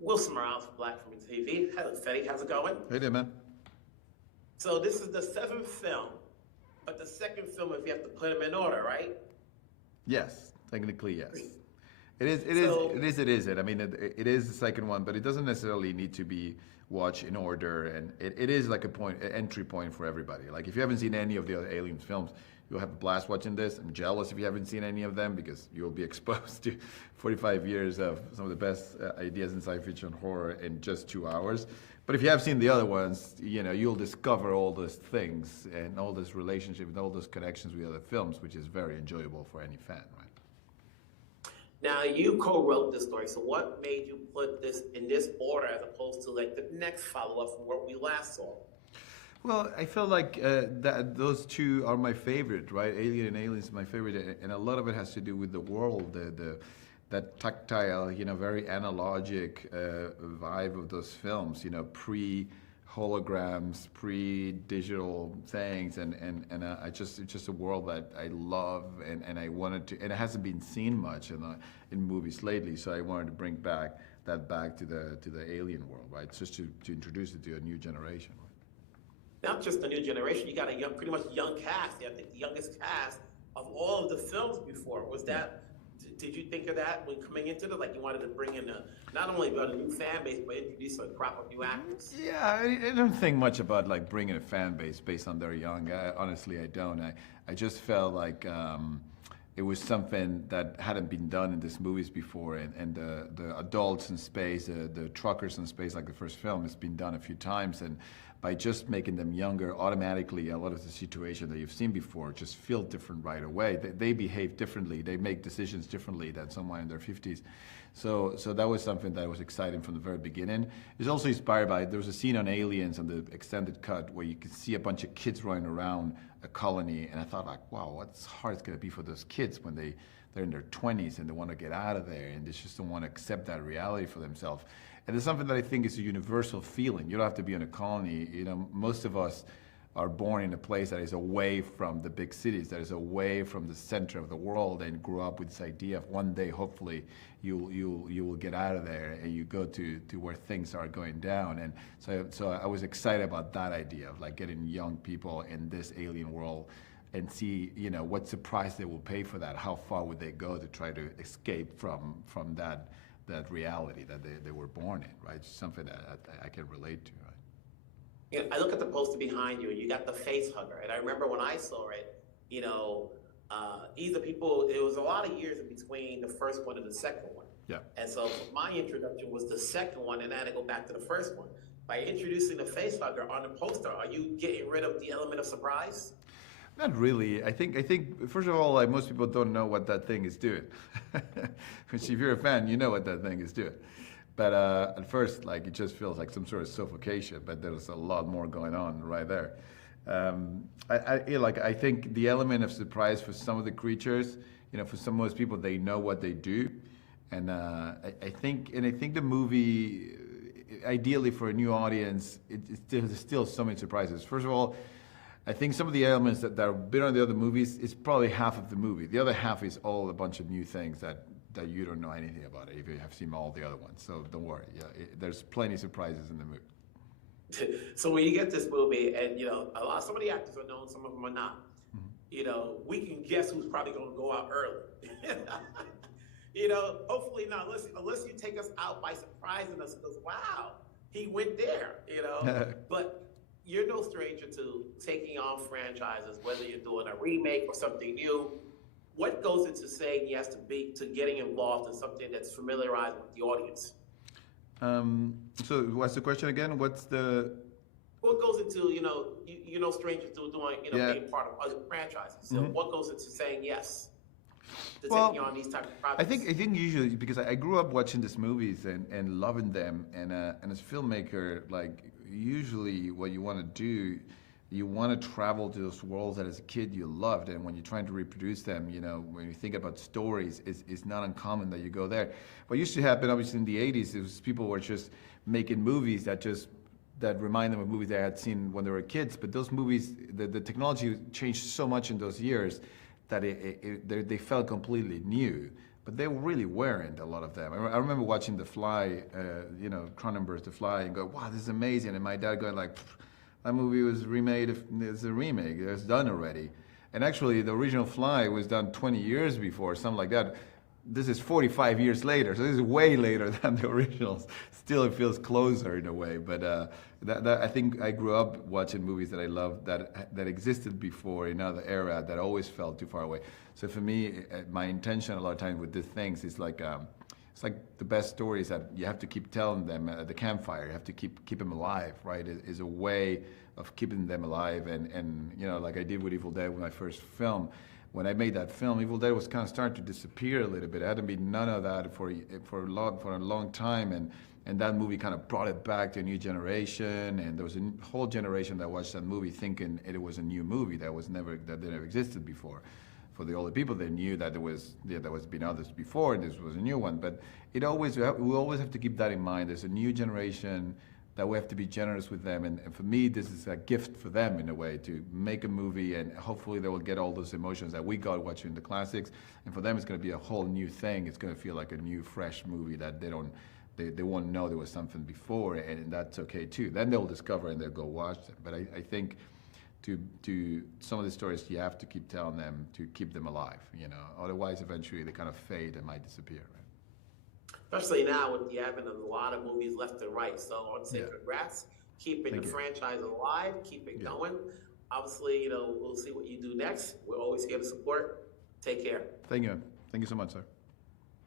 Wilson Morales from Black Film TV. Hello, Fede. How's it going? Hey there, man. So this is the seventh film, but the second film, if you have to put them in order, right? Yes, technically yes. It is. It is. I mean, it is the second one, but it doesn't necessarily need to be watched in order, and it is like an entry point for everybody. Like if you haven't seen any of the other Aliens films, you'll have a blast watching this. I'm jealous if you haven't seen any of them because you'll be exposed to 45 years of some of the best ideas in science fiction horror in just 2 hours. But if you have seen the other ones, you know, you'll discover all those things and all this relationship and all those connections with other films, which is very enjoyable for any fan, right? Now you co-wrote this story, so what made you put this in this order as opposed to like the next follow-up from what we last saw? Well, I feel like that those two are my favorite, right? Alien and Aliens is my favorite, and a lot of it has to do with the world, that tactile, you know, very analogic vibe of those films, you know, pre-holograms, pre-digital things, and it's just a world that I love, and I wanted to, and it hasn't been seen much in movies lately, so I wanted to bring back to the alien world, right? Just to introduce it to a new generation. Not just the new generation, you got a young, pretty much young cast. I think the youngest cast of all of the films before. Was that, did you think of that when coming into it? Like you wanted to bring in not only about a new fan base, but introduce a crop of new actors? Yeah, I don't think much about like bringing a fan base based on their young. Honestly, I don't. I just felt like it was something that hadn't been done in these movies before, and the adults in space, the truckers in space, like the first film, has been done a few times, and by just making them younger, automatically a lot of the situation that you've seen before just feel different right away. They behave differently. They make decisions differently than someone in their 50s. So that was something that was exciting from the very beginning. It's also inspired by, there was a scene on Aliens on the extended cut where you could see a bunch of kids running around a colony, and I thought like, wow, what's hard it's gonna be for those kids when they're in their 20s and they want to get out of there and they just don't want to accept that reality for themselves. And it's something that I think is a universal feeling. You don't have to be in a colony. You know, most of us are born in a place that is away from the big cities, that is away from the center of the world, and grew up with this idea of one day, hopefully, you will get out of there and you go to where things are going down. And so I was excited about that idea of like getting young people in this alien world and see, you know, what price they will pay for that. How far would they go to try to escape from that reality that they were born in, right? It's something that I can relate to, right? Yeah, I look at the poster behind you, and you got the face hugger. And I remember when I saw it, you know, it was a lot of years in between the first one and the second one. Yeah. And so my introduction was the second one, and I had to go back to the first one. By introducing the face hugger on the poster, are you getting rid of the element of surprise? Not really. I think first of all, like most people don't know what that thing is doing. Which if you're a fan, you know what that thing is doing. But at first, like it just feels like some sort of suffocation. But there's a lot more going on right there. I think the element of surprise for some of the creatures, you know, for some most people, they know what they do, and I think the movie, ideally for a new audience, there's still so many surprises. First of all, I think some of the elements that have been on the other movies is probably half of the movie. The other half is all a bunch of new things that you don't know anything about it if you have seen all the other ones. So don't worry. Yeah, there's plenty of surprises in the movie. So when you get this movie, and you know, some of the actors are known, some of them are not. Mm-hmm. You know, we can guess who's probably going to go out early. You know, hopefully not. Unless you take us out by surprising us, because wow, he went there. You know, but. You're no stranger to taking on franchises, whether you're doing a remake or something new. What goes into saying yes to getting involved in something that's familiarized with the audience? So what's the question again? What goes into, you know, you're no stranger to doing, you know, being part of other franchises. So what goes into saying yes to taking on these types of projects? I think usually because I grew up watching these movies and loving them, and as a filmmaker, like usually what you want to do, you want to travel to those worlds that as a kid you loved, and when you're trying to reproduce them, you know, when you think about stories, it's not uncommon that you go there. What used to happen, obviously, in the 80s, it was people were just making movies that remind them of movies they had seen when they were kids, but those movies, the technology changed so much in those years that they felt completely new. but they really weren't, a lot of them. I remember watching The Fly, Cronenberg's The Fly, and go, wow, this is amazing. And my dad going like, that movie was remade, it's a remake, it's done already. And actually, the original Fly was done 20 years before, something like that. This is 45 years later, so this is way later than the originals. Still, it feels closer in a way, but I think I grew up watching movies that I loved that existed before in another era that always felt too far away. So for me, my intention a lot of times with these things is like, it's like the best stories that you have to keep telling them at the campfire. You have to keep them alive, right? Is a way of keeping them alive, and like I did with Evil Dead with my first film. When I made that film, Evil Dead was kind of starting to disappear a little bit. It hadn't been none of that for a long time, and that movie kind of brought it back to a new generation. And there was a whole generation that watched that movie thinking it was a new movie that never existed before. For the older people, they knew that there was been others before, and this was a new one. But we always have to keep that in mind. There's a new generation that we have to be generous with them. And for me, this is a gift for them in a way to make a movie, and hopefully they will get all those emotions that we got watching the classics. And for them, it's going to be a whole new thing. It's going to feel like a new, fresh movie that they won't know there was something before, and that's okay too. Then they'll discover and they'll go watch them. But I think to some of the stories, you have to keep telling them to keep them alive, Otherwise, eventually they kind of fade and might disappear, right? Especially now with the advent of a lot of movies left and right. So I want to say congrats, keeping the franchise alive, keep it going. Obviously, we'll see what you do next. We're always here to support. Take care. Thank you. Thank you so much, sir.